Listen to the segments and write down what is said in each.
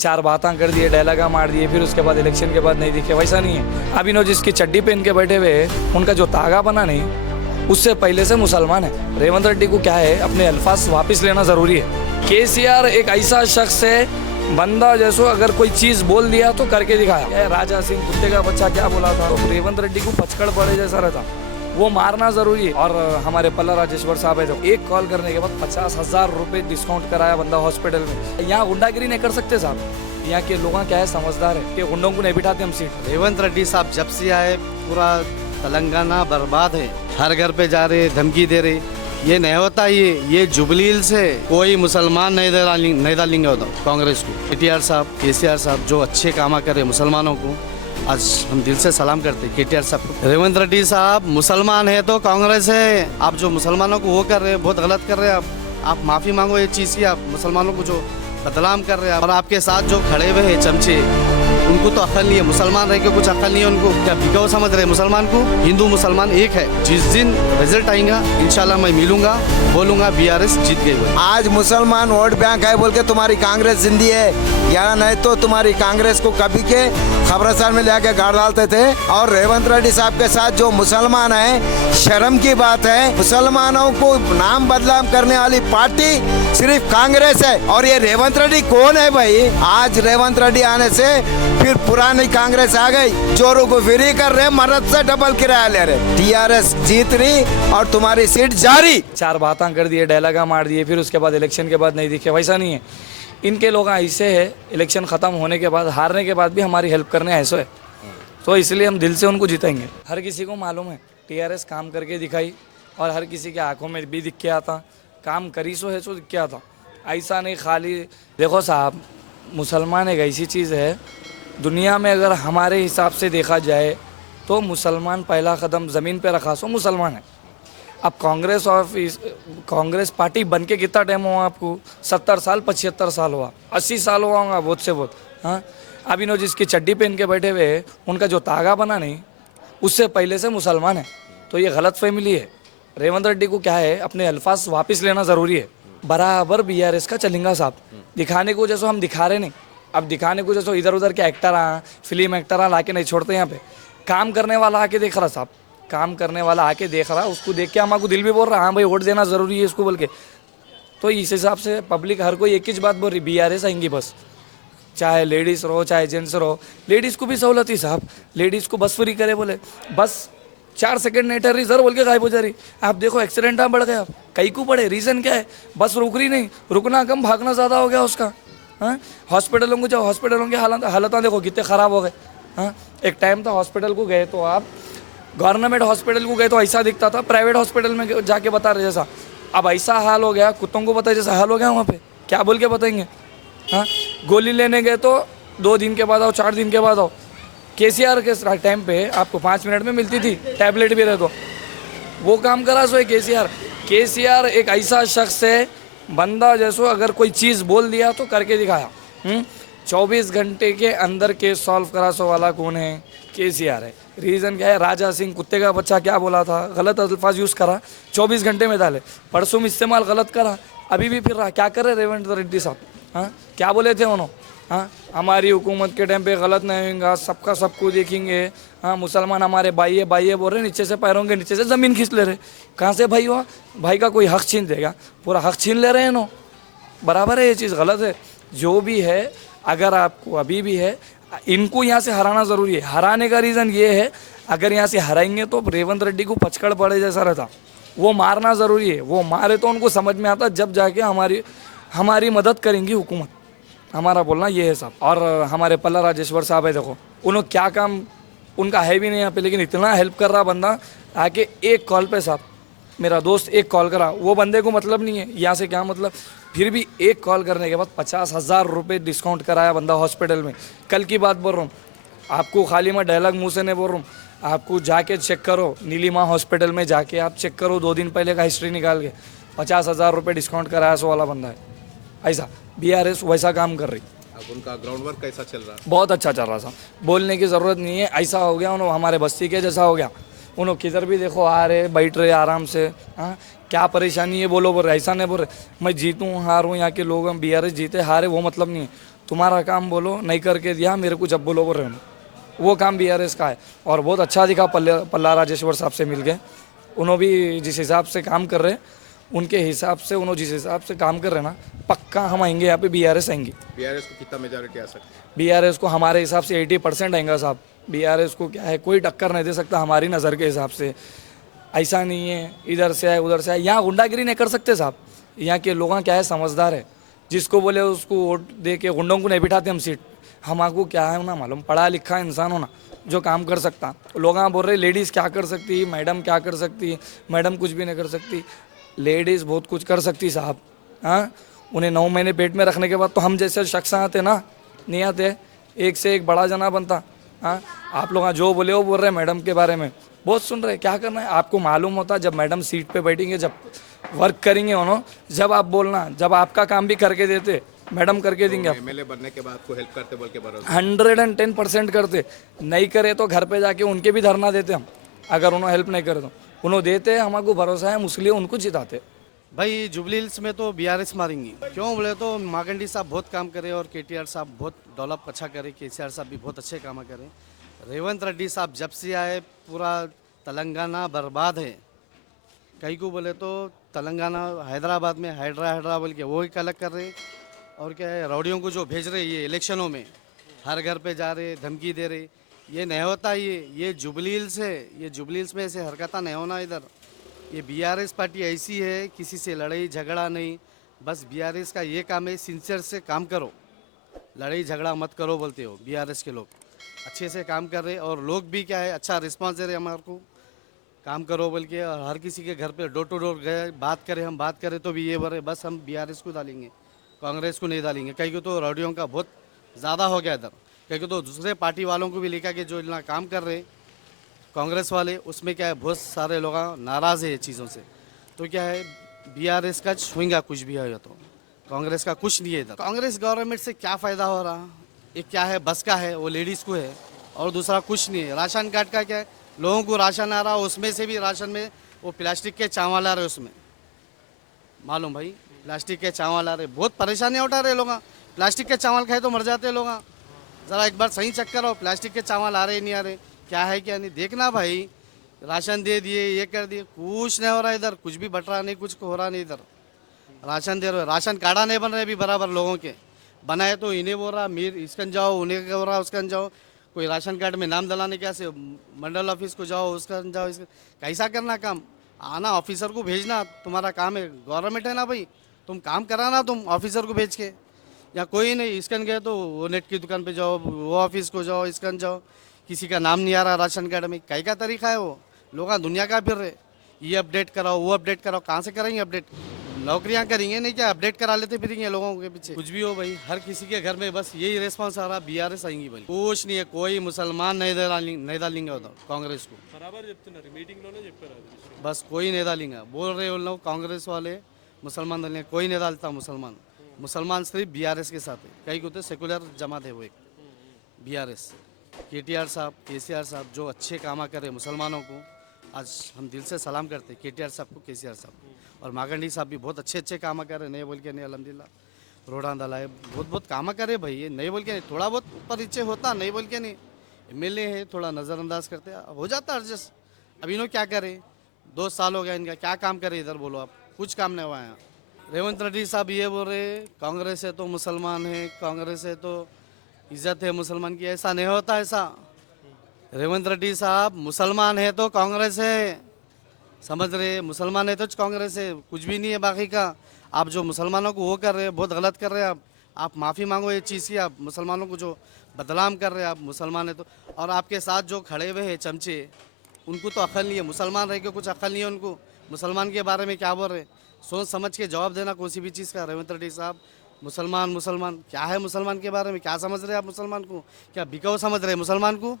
चार बातें कर दिए, डायलॉगा मार दिए, फिर उसके बाद इलेक्शन के बाद नहीं दिखे। वैसा नहीं है। अभी नो जिसकी चड्डी पहन के बैठे हुए उनका जो तागा बना नहीं, उससे पहले से मुसलमान है। रेवंत रेड्डी को क्या है, अपने अल्फाज वापस लेना ज़रूरी है। केसीआर एक ऐसा शख्स है, बंदा जैसो अगर कोई चीज़ बोल दिया तो करके दिखाया। राजा सिंह कुत्ते का बच्चा क्या बोला था, तो रेवंत रेड्डी को पचकड़ पड़े जैसा रहता, वो मारना जरूरी है। और हमारे पल्ला राजेश्वर साहब है, जो एक कॉल करने के बाद 50,000 रुपए डिस्काउंट कराया बंदा हॉस्पिटल में। यहाँ गुंडागिरी नहीं कर सकते साहब। यहाँ के लोग क्या है, समझदार है कि गुंडों को नहीं बिठाते हम सीट। रेवंत रेड्डी साहब जब से आए पूरा तेलंगाना बर्बाद है। हर घर पे जा रहे, धमकी दे रहे। ये नहीं होता, ये जुबलील से कोई मुसलमान नहीं डालेंगे होता कांग्रेस को। केटीआर साहब, केसीआर साहब जो अच्छे काम कर रहे मुसलमानों को, आज हम दिल से सलाम करते हैं केटीआर साहब को। रेवंत रेड्डी साहब मुसलमान है तो कांग्रेस है। आप जो मुसलमानों को वो कर रहे हैं, बहुत गलत कर रहे हैं। आप माफ़ी मांगो ये चीज़ की। आप मुसलमानों को जो बदनाम कर रहे हैं, और आपके साथ जो खड़े हुए हैं चमचे, उनको तो अक्ल नहीं है। मुसलमान रह के कुछ अक्ल नहीं है उनको। क्या बिकाऊ समझ रहे मुसलमान को? हिंदू मुसलमान एक है। जिस दिन रिजल्ट आएगा इंशाल्लाह मैं मिलूंगा, बोलूंगा बीआरएस जीत गई। आज मुसलमान वोट बैंक है बोल के तुम्हारी कांग्रेस जिंदी है, या नहीं तो तुम्हारी कांग्रेस को कभी के खबरस्तान में लेके गाड़ डालते थे। और रेवंत रेड्डी साहब के साथ जो मुसलमान है, शर्म की बात है। मुसलमानों को नाम बदनाम करने वाली पार्टी सिर्फ कांग्रेस है। और ये रेवंत रेड्डी कौन है भाई? आज रेवंत रेड्डी आने से फिर पुरानी कांग्रेस आ गई। चोरों को फ्री कर रहे, मर्द से डबल किराया ले रहे। टीआरएस जीत रही और तुम्हारी सीट जारी। चार बातें कर दिए, डायलॉगा मार दिए, फिर उसके बाद इलेक्शन के बाद नहीं दिखे। वैसा नहीं है। इनके लोग ऐसे है, इलेक्शन ख़त्म होने के बाद, हारने के बाद भी हमारी हेल्प करने ऐसे है। तो इसलिए हम दिल से उनको जीतेंगे। हर किसी को मालूम है टीआरएस काम करके दिखाई, और हर किसी के आंखों में भी दिख के आता, काम करी सो है सो दिख के आता। ऐसा नहीं खाली। देखो साहब, मुसलमान एक ऐसी चीज़ है दुनिया में, अगर हमारे हिसाब से देखा जाए तो मुसलमान पहला कदम ज़मीन पे रखा सो मुसलमान है। अब कांग्रेस पार्टी बन के कितना टाइम हुआ आपको? 70 साल, 75 साल हुआ, 80 साल हुआ होगा बहुत से बहुत। हाँ, अभी नो जिसकी चड्डी पहन के बैठे हुए उनका जो तागा बना नहीं, उससे पहले से मुसलमान है। तो ये गलत फैमिली है। रेवंत रेड्डी को क्या है, अपने अल्फाज वापस लेना ज़रूरी है। बराबर बीआरएस का चलेंगा साहब। दिखाने को जैसो हम दिखा रहे नहीं, अब दिखाने को जैसो इधर उधर के एक्टर फिल्म एक्टर ला के नहीं छोड़ते। यहाँ पे काम करने वाला आके देख रहा साहब, काम करने वाला आके देख रहा, उसको देख के हमारे दिल भी बोल रहा हाँ भाई वोट देना ज़रूरी है इसको बोल के। तो इस हिसाब से पब्लिक हर कोई एक ही बात बोल रही, बीआरएस आएंगी बस। चाहे लेडीज़ रहो चाहे जेंट्स रहो। लेडीज़ को भी सहूलत ही साहब, लेडीज़ को बस फ्री करे बोले, बस 4 सेकंड नहीं ठहर रही सर बोल के गायब हो जा रही। आप देखो एक्सीडेंट बढ़ गया, कई को पड़े, रीज़न क्या है? बस रुक रही नहीं, रुकना कम भागना ज़्यादा हो गया उसका। हाँ, हॉस्पिटलों को जाओ, हॉस्पिटलों की हालत देखो कितने ख़राब हो गए। हाँ, एक टाइम था हॉस्पिटल को गए तो आप गवर्नमेंट हॉस्पिटल को गए तो ऐसा दिखता था, प्राइवेट हॉस्पिटल में जाके बता रहे जैसा। अब ऐसा हाल हो गया, कुत्तों को पता है जैसा हाल हो गया वहाँ पे, क्या बोल के बताएंगे? हाँ, गोली लेने गए तो 2 दिन के बाद आओ, 4 दिन के बाद आओ। केसीआर के टाइम पे आपको 5 मिनट में मिलती थी, टैबलेट भी रहे तो। वो काम करा सो है केसीआर एक ऐसा शख्स है, बंदा जैसो अगर कोई चीज़ बोल दिया तो करके दिखाया। 24 घंटे के अंदर केस सॉल्व करा सो वाला कौन है? केसीआर है। रीज़न क्या है? राजा सिंह कुत्ते का बच्चा क्या बोला था, गलत अल्फाज यूज़ करा, 24 घंटे में डाले। परसों में इस्तेमाल गलत करा, अभी भी फिर रहा। क्या कर रहे रेवंत रेड्डी साहब? हाँ, क्या बोले थे उन्होंने? हाँ, हमारी हुकूमत के टाइम पे गलत नहीं होगा, सबका सबको देखेंगे। हाँ, मुसलमान हमारे भाई है बोल रहे, नीचे से पैरों के नीचे से ज़मीन खींच ले रहे। कहाँ से भाई हुआ? भाई का कोई हक छीन देगा? पूरा हक छीन ले रहे हैं नो। बराबर है, ये चीज़ गलत है। जो भी है, अगर आपको अभी भी है, इनको यहाँ से हराना ज़रूरी है। हराने का रीज़न ये है, अगर यहाँ से हराएंगे तो रेवंत रेड्डी को पचकड़ पड़े जैसा रहता, वो मारना ज़रूरी है। वो मारे तो उनको समझ में आता, जब जाके हमारी मदद करेंगी हुकूमत। हमारा बोलना ये है साहब। और हमारे पल्ला राजेश्वर साहब है, देखो उन्होंने क्या काम, उनका है भी नहीं यहाँ पे, लेकिन इतना हेल्प कर रहा बंदा आके एक कॉल पे साहब। मेरा दोस्त एक कॉल करा, वो बंदे को मतलब नहीं है यहाँ से क्या मतलब, फिर भी एक कॉल करने के बाद 50,000 रुपये डिस्काउंट कराया बंदा हॉस्पिटल में। कल की बात बोल रहा हूँ आपको, खाली मैं डायलॉग मुँह से नहीं बोल रहा हूँ, आपको जाके चेक करो, नीलिमा हॉस्पिटल में जाके आप चेक करो, 2 दिन पहले का हिस्ट्री निकाल के 50,000 रुपये डिस्काउंट कराया सो वाला बंदा है। ऐसा बीआरएस वैसा काम कर रही। अब उनका ग्राउंड वर्क कैसा चल रहा है? बहुत अच्छा चल रहा था, बोलने की ज़रूरत नहीं है। ऐसा हो गया उन्होंने हमारे बस्ती के जैसा हो गया। उन्होंने किधर भी देखो आ रहे, बैठ रहे आराम से। हाँ, क्या परेशानी है बोलो, बोल रहे ऐसा नहीं बोल रहे मैं जीतूँ हारूँ, यहाँ के लोग हम बीआरएस जीते हारे वो मतलब नहीं है। तुम्हारा काम बोलो, नहीं करके दिया मेरे को जब बोलो वो रहना, वो काम बीआरएस का है। और बहुत अच्छा दिखा पल्ला राजेश्वर साहब से मिल गए, उन्होंने भी जिस हिसाब से काम कर रहे हैं उनके हिसाब से, उन्होंने जिस हिसाब से काम कर रहे हैं ना, पक्का हम आएंगे यहाँ पे, बीआरएस आएंगी। बीआरएस को कितना मेजॉरिटी आ सकती है? बीआरएस को हमारे हिसाब से 80% आएगा साहब। बीआरएस को क्या है, कोई टक्कर नहीं दे सकता हमारी नज़र के हिसाब से। ऐसा नहीं है इधर से आए उधर से आए, यहाँ गुंडागिरी नहीं कर सकते साहब। यहाँ के लोग क्या है, समझदार है, जिसको बोले उसको वोट दे के, गुंडों को नहीं बिठाते हम सीट। हमारे क्या है ना मालूम, पढ़ा लिखा इंसान होना जो काम कर सकता। लोग बोल रहे लेडीज़ क्या कर सकती, मैडम क्या कर सकती, मैडम कुछ भी नहीं कर सकती। लेडीज़ बहुत कुछ कर सकती साहब। हाँ, उन्हें 9 महीने पेट में रखने के बाद तो हम जैसे शख्स आते ना, नहीं आते, एक से एक बड़ा जना बनता। हाँ, आप लोग जो बोले वो बोल रहे मैडम के बारे में, बहुत सुन रहे, क्या करना है आपको मालूम होता। जब मैडम सीट पे बैठेंगे, जब वर्क करेंगे उन्होंने, जब आप बोलना, जब आपका काम भी करके देते, मैडम करके देंगे आप। एमएलए बनने के बाद को हेल्प करते बोल के भरोसा? 110% करते, नहीं करे तो घर पे जाके उनके भी धरना देते हम, अगर उन्होंने हेल्प नहीं करे तो। उन्होंने देते, हमको भरोसा है, इसलिए उनको जिताते। भाई जुबली हिल्स में तो बीआरएस मारेंगी, क्यों बोले तो मागंडी साहब बहुत काम करे और केटीआर साहब बहुत डेवलप अच्छा करे, केसीआर साहब भी बहुत अच्छे काम करे। रेवंत रेड्डी साहब जब से आए पूरा तेलंगाना बर्बाद है। कई को बोले तो तेलंगाना हैदराबाद में हाइड्रा बोल के वो एक अलग कर रहे, और क्या है रौडियों को जो भेज रहे ये इलेक्शनों में, हर घर पे जा रहे, धमकी दे रहे, ये नहीं होता। ये जुबली हिल्स है, ये जुबली हिल्स में ऐसे हरकत नहीं होना इधर। ये बीआरएस पार्टी ऐसी है, किसी से लड़ाई झगड़ा नहीं, बस बीआरएस का ये काम है, सिंसियर से काम करो, लड़ाई झगड़ा मत करो बोलते हो। बीआरएस के लोग अच्छे से काम कर रहे, और लोग भी क्या है अच्छा रिस्पांस दे रहे हमारे को, काम करो बोल के। और हर किसी के घर पे डोर टू डोर गए, बात करें तो भी ये बोले बस हम बीआरएस को डालेंगे, कांग्रेस को नहीं डालेंगे। कई को तो रौडियों का बहुत ज़्यादा हो गया इधर। कई को तो दूसरे पार्टी वालों को भी लेकर के जो इतना काम कर रहे कांग्रेस वाले, उसमें क्या है बहुत सारे लोग नाराज़ है ये चीज़ों से। तो क्या है बीआरएस का छुएंगा कुछ भी है तो, कांग्रेस का कुछ नहीं है इधर। कांग्रेस गवर्नमेंट से क्या फ़ायदा हो रहा, एक क्या है बस का है, वो लेडीज़ को है, और दूसरा कुछ नहीं है। राशन कार्ड का क्या है, लोगों को राशन आ रहा, उसमें से भी राशन में वो प्लास्टिक के चावल आ रहे, उसमें मालूम भाई प्लास्टिक के चावल आ रहे, बहुत परेशानियाँ उठा रहे लोग। प्लास्टिक के चावल खाए तो मर जाते लोग। ज़रा एक बार सही चेक करो, प्लास्टिक के चावल आ रहे नहीं आ रहे, क्या है क्या नहीं देखना भाई। राशन दे दिए, ये कर दिए, कुछ नहीं हो रहा इधर, कुछ भी बट रहा नहीं, कुछ हो रहा नहीं इधर। राशन दे रहे, राशन कार्डा नहीं बन रहे अभी बराबर लोगों के, बनाए तो इन्हें बोल रहा मीर इसकन जाओ, उन्हें बोल रहा उसकन जाओ, कोई राशन कार्ड में नाम डलाने कैसे, मंडल ऑफिस को जाओ, उसका जाओ, इसका कैसा करना काम। आना ऑफिसर को भेजना, तुम्हारा काम है, गवर्नमेंट है ना भाई, तुम काम कराना, तुम ऑफिसर को भेज के। या कोई नहीं इसकन गए तो वो नेट की दुकान पे जाओ, वो ऑफिस को जाओ, इसकन जाओ, किसी का नाम नहीं आ रहा राशन कार्ड में, कई का तरीका है वो। लोग दुनिया का फिर रहे, ये अपडेट कराओ, वो अपडेट कराओ, कहाँ से कराएंगे अपडेट, नौकरियां करेंगे नहीं क्या, अपडेट करा लेते फिरेंगे लोगों के पीछे। कुछ भी हो भाई, हर किसी के घर में बस यही रिस्पॉन्स आ रहा, बीआरएस आएंगी भाई, कुछ नहीं है। कोई मुसलमान नहीं डालेंगे उधर कांग्रेस को, बस कोई नहीं डालेंगे बोल रहे उन लोग कांग्रेस वाले, मुसलमान डालेंगे, कोई नहीं डालता मुसलमान। मुसलमान सिर्फ बीआरएस के साथ है, कई को तो सेकुलर जमात है वो एक बीआरएस। केटीआर साहब, केसीआर साहब जो अच्छे काम करे मुसलमानों को, आज हम दिल से सलाम करते हैं केटीआर साहब को, केसीआर साहब को। और मागंडी साहब भी बहुत अच्छे काम करे, नहीं बोल के नहीं, अल्हम्दुलिल्लाह रोडां दलाए, बहुत काम करे भाई, ये नहीं बोल के नहीं, थोड़ा बहुत ऊपर नीचे होता, नहीं बोल के नहीं। एमएलए है, थोड़ा नज़रअंदाज करते हो जाता एडजस्ट। अब इन्हों क्या करे, 2 साल हो गया इनका, क्या काम करे इधर बोलो आप, कुछ काम नहीं हुआ है। रेवंत रेड्डी साहब ये बोल रहे कांग्रेस है तो मुसलमान है, कांग्रेस है तो इज्जत है मुसलमान की, ऐसा नहीं होता। ऐसा रेवंत रेड्डी साहब मुसलमान है तो कांग्रेस है, समझ रहे, मुसलमान है तो कांग्रेस है, कुछ भी नहीं है बाकी का। आप जो मुसलमानों को वो कर रहे हैं, बहुत गलत कर रहे हैं आप माफ़ी मांगो ये चीज़ की। आप मुसलमानों को जो बदनाम कर रहे हैं, आप मुसलमान है तो। और आपके साथ जो खड़े हुए हैं चमचे, उनको तो अक्ल नहीं है, मुसलमान रह के कुछ अक्ल नहीं है उनको, मुसलमान के बारे में क्या बोल रहे, सोच समझ के जवाब देना किसी भी चीज़ का। रेवंत रेड्डी साहब मुसलमान क्या है, मुसलमान के बारे में क्या समझ रहे हैं आप, मुसलमान को क्या बिकाऊ समझ रहे हैं मुसलमान को।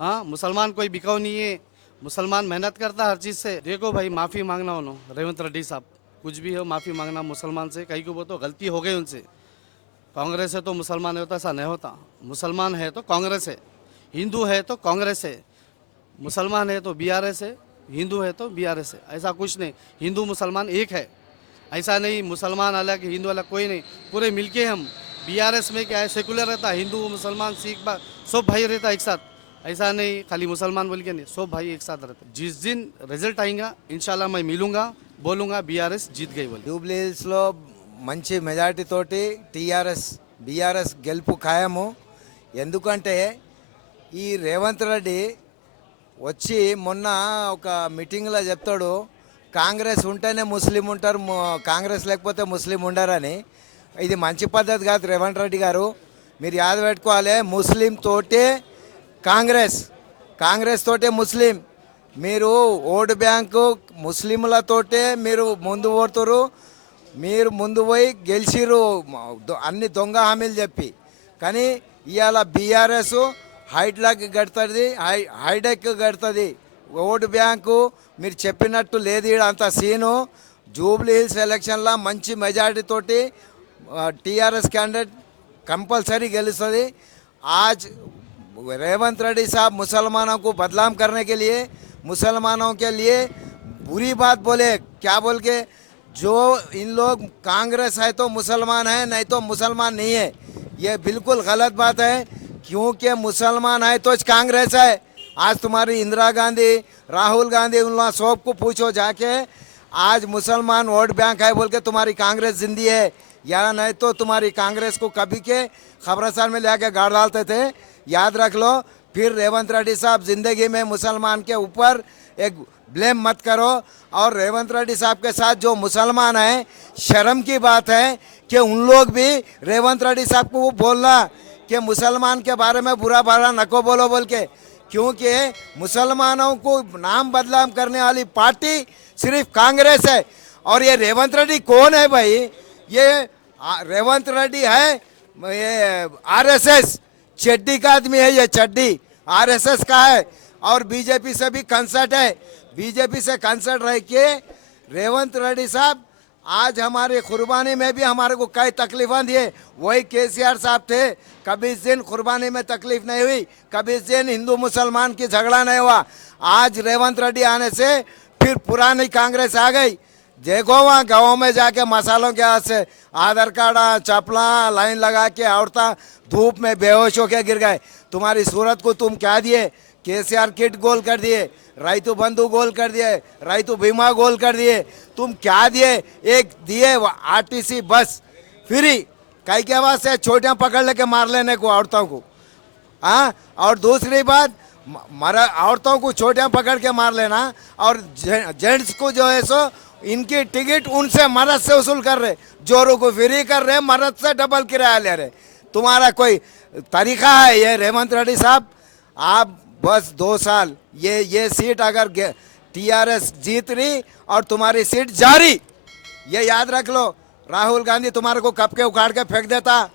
हाँ, मुसलमान कोई बिकाऊ नहीं है, मुसलमान मेहनत करता है हर चीज़ से। देखो भाई, माफ़ी मांगना उन्होंने रेवंत रेड्डी साहब, कुछ भी हो माफ़ी मांगना मुसलमान से। कहीं को वो तो गलती हो गई उनसे, कांग्रेस है तो मुसलमान होता, ऐसा नहीं होता। मुसलमान है तो कांग्रेस है, हिंदू है तो कांग्रेस है, मुसलमान है तो बीआरएस है, हिंदू है तो बीआरएस है, ऐसा कुछ नहीं। हिंदू मुसलमान एक है, ऐसा नहीं मुसलमान अलग हिंदू अलग, कोई नहीं, पूरे मिलके हम बीआरएस में क्या है, सेकुलर रहता है, हिंदू मुसलमान सिख सब भाई रहता है एक साथ। ऐसा नहीं खाली मुसलमान बोल के नहीं, सब भाई एक साथ रहते। जिस दिन रिजल्ट आएगा इंशाल्लाह मैं मिलूंगा, बोलूंगा बीआरएस जीत गई बोले। జూబ్లీ హిల్స్లో మంచి మెజారిటీ తోటి బీఆర్ఎస్ గెలుపు ఖాయము. ఎందుకంటే ఈ రేవంత్ రెడ్డి వచ్చి మొన్న ఒక మీటింగ్లో చెప్తాడు కాంగ్రెస్ ఉంటేనే ముస్లిం ఉంటారు, కాంగ్రెస్ లేకపోతే ముస్లిం ఉండరని. ఇది మంచి పద్ధతి కాదు రేవంత్ రెడ్డి గారు. మీరు యాద పెట్టుకోవాలి, ముస్లిం తోటే కాంగ్రెస్ తోటే ముస్లిం. మీరు ఓటు బ్యాంకు ముస్లింలతోటే మీరు ముందు పోతురు. మీరు ముందు పోయి గెలిచిరు అన్ని దొంగ హామీలు చెప్పి. కానీ ఇవాళ బీఆర్ఎస్ హైడ్లాక్ కడుతుంది, హైడెక్ కడుతుంది. ఓటు బ్యాంకు మీరు చెప్పినట్టు లేదు. ఈడ అంత సీను జూబ్లీ హిల్స్ ఎలక్షన్లో మంచి మెజారిటీ తోటి టీఆర్ఎస్ कैंडिडेट कंपलसरी गेलुस्तदी. आज रेवंत रेड्डी साहब मुसलमानों को बदनाम करने के लिए, मुसलमानों के लिए बुरी बात बोले. क्या बोल के, जो इन लोग कांग्रेस है तो मुसलमान है, नहीं तो मुसलमान नहीं है. ये बिल्कुल गलत बात है, क्योंकि मुसलमान है तो कांग्रेस है. आज तुम्हारी इंदिरा गांधी, राहुल गांधी, उन लोग सबको पूछो जाके, आज मुसलमान वोट बैंक है बोल के तुम्हारी कांग्रेस जिंदी है या नहीं तो तुम्हारी कांग्रेस को कभी के खबरस्तान में लेके गाड़ डालते थे. याद रख लो. फिर रेवंत रेड्डी साहब ज़िंदगी में मुसलमान के ऊपर एक ब्लेम मत करो. और रेवंत रेड्डी साहब के साथ जो मुसलमान हैं, शर्म की बात है कि उन लोग भी रेवंत रेड्डी साहब को बोलना कि मुसलमान के बारे में बुरा भला नको बोलो बोल के. क्योंकि मुसलमानों को नाम बदनाम करने वाली पार्टी सिर्फ कांग्रेस है. और ये रेवंत रेड्डी कौन है भाई? ये रेवंत रेड्डी है ये आरएसएस चड्डी का आदमी है. ये चड्डी आरएसएस का है और बीजेपी से भी कंसर्ट है. बीजेपी से कंसर्ट रह के रेवंत रेड्डी साहब आज हमारे कुर्बानी में भी हमारे को कई तकलीफें दिए. वही केसीआर साहब थे, कभी इस दिन कुर्बानी में तकलीफ नहीं हुई, कभी इस दिन हिंदू मुसलमान की झगड़ा नहीं हुआ. आज रेवंत रेड्डी आने से फिर पुरानी कांग्रेस आ गई. देखो वहाँ गाँव में जाके मसालों के हाथ से आधार कार्ड चपला लाइन लगा के औरता धूप में बेहोश होके गिर गए. तुम्हारी सूरत को तुम क्या दिए? केसीआर किट गोल कर दिए, राइतु बंधु गोल कर दिए, राइतु बीमा गोल कर दिए. तुम क्या दिए? एक दिए आरटीसी बस फ्री, कई के आवाज से छोटियाँ पकड़ लेके मार लेने को औरतों को. हाँ, और दूसरी बात औरतों को छोटियाँ पकड़ के मार लेना और जेंट्स को जो है सो इनकी टिकट उनसे मर्द से वसूल कर रहे, जोरों को फ्री कर रहे, मर्द से डबल किराया ले रहे. तुम्हारा कोई तरीका है ये रेवंत रेड्डी साहब? आप बस 2 साल ये सीट अगर टीआरएस जीत रही और तुम्हारी सीट जारी, ये याद रख लो. राहुल गांधी तुम्हारे को कप के उखाड़ के फेंक देता.